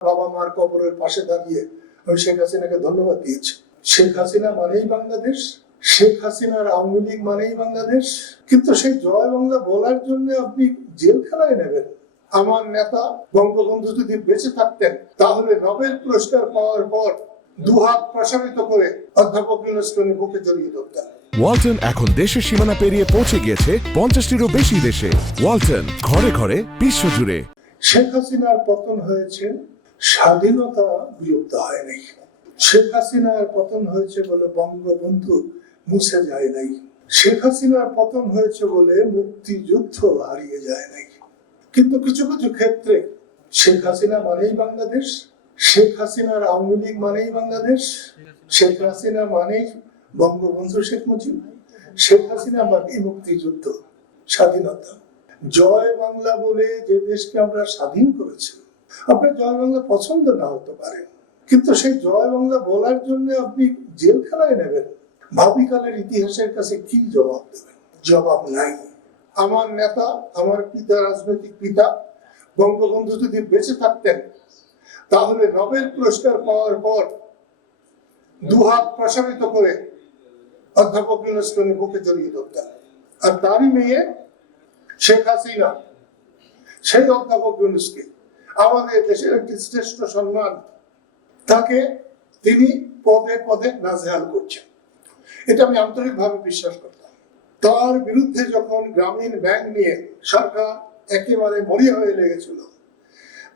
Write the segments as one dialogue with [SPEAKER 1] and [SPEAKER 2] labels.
[SPEAKER 1] বাবা মার কবরের পাশে দাঁড়িয়ে আমি শেখ হাসিনাকে ধন্যবাদ দিয়েছি। শেখ হাসিনা মানেই বাংলাদেশ শেখ হাসিনার আওয়ামী লীগ মানেই বাংলাদেশ। কিন্তু সেই জয় বাংলা বলার জন্য আপনি জেলখানায় নেবেন। আমার নেতা বঙ্গবন্ধু যদি বেঁচে থাকতেন তাহলে নোবেল পুরস্কার পাওয়ার পর দুহাত প্রসারিত করে অধ্যাপক ইউনেস্কো বুকে জড়িয়ে ধরতেন।
[SPEAKER 2] ওয়ালটন এখন দেশের সীমানা পেরিয়ে পৌঁছে গিয়েছে পঞ্চাশটিরও বেশি দেশে। ওয়ালটন ঘরে ঘরে বিশ্বজুড়ে।
[SPEAKER 1] শেখ হাসিনার পতন হয়েছে স্বাধীনতা বিলুপ্ত হয়নি শেখ হাসিনার পতন হয়েছে বলে বঙ্গবন্ধু মুছে যায় নাই। শেখ হাসিনার পতন হয়েছে বলে মুক্তিযুদ্ধ হারিয়ে যায় নাই। কিন্তু কিছু কিছু ক্ষেত্রে শেখ হাসিনা মানেই বাংলাদেশ, শেখ হাসিনার আওয়ামী লীগ মানেই বাংলাদেশ, শেখ হাসিনা মানেই বঙ্গবন্ধু শেখ মুজিব, শেখ হাসিনা মানেই মুক্তিযুদ্ধ, স্বাধীনতা। জয় বাংলা বলে যে দেশকে আমরা স্বাধীন করেছি আপনার জয় বাংলা পছন্দ না হতে পারে। কিন্তু সেই জয় বাংলা বলার জন্য আপনি জেলখানায় নেবেন। ভাবিকালের ইতিহাসের কাছে কি জবাব দেবেন? জবাব নাই। আমার নেতা, আমার পিতা, রাজনৈতিক পিতা, বঙ্গবন্ধু যদি বেঁচে থাকতেন, তাহলে নোবেল পুরস্কার পাওয়ার পর দুহাত প্রসারিত করে অধ্যাপক ইউনেস্কো বুকে জড়িয়ে ধরতেন। আর তারই মেয়ে শেখ হাসিনা, সেই অধ্যাপক ইউনুসকে আমাদের দেশের একটি শ্রেষ্ঠ সম্মান, তাকে তিনি পদে পদে নাজেহাল করছেন। এটা আমি আন্তরিকভাবে বিশ্বাস করতাম। তার বিরুদ্ধে যখন গ্রামীণ ব্যাংক নিয়ে সরকার একেবারে মরিয়া হয়ে লেগেছিল,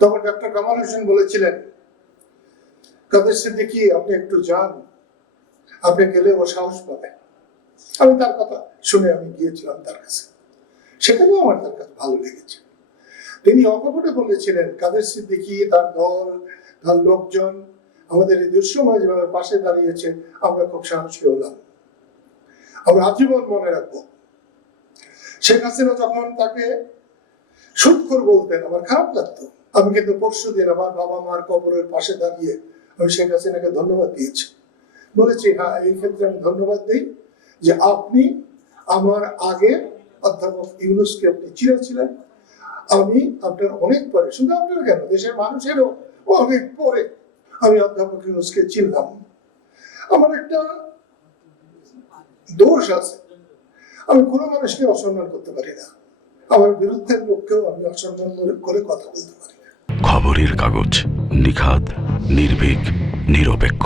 [SPEAKER 1] তখন ডক্টর কামাল হোসেন বলেছিলেন, কাদের সিদ্দিকি আপনি একটু যান? আপনি গেলে ও সাহস পাবে। আমি তার কথা শুনে আমি গিয়েছিলাম তার কাছে। সেখানেও আমার তার কাছে ভালো লেগেছে। তিনি অকপটে বলেছিলেন, কাদের সিদ্দিকি, তার দল, তার লোকজন আমাদের এই দুঃসময় যেভাবে পাশে দাঁড়িয়েছে, আমরা খুব সাহসী হলাম। আমরা আজীবন মনে রাখব। শেখ হাসিনা যখন তাকে সুৎখর বলতেন, আমার খারাপ লাগতো। আমি কিন্তু পরশু দিন আমার বাবা মার কবরের পাশে দাঁড়িয়ে আমি শেখ হাসিনাকে ধন্যবাদ দিয়েছি। বলেছি হ্যাঁ এই ক্ষেত্রে আমি ধন্যবাদ দিই যে আপনি আমার আগে অধ্যাপক ইউনুসকে আপনি চিনেছিলেন আমি আপনার অনেক পরে শুধু আপনার কেন দেশের মানুষেরও অনেক পরে আমি অধ্যাপক ইউনুসকে চিনলাম। আমার একটা দোষ আছে। আমি কোনো মানুষকে অসম্মান করতে পারি না। আমার বিরুদ্ধের লোককেও আমি অসম্মান করে কথা বলতে পারি না।
[SPEAKER 3] খবরের কাগজ নিখাত নির্ভীক নিরপেক্ষ।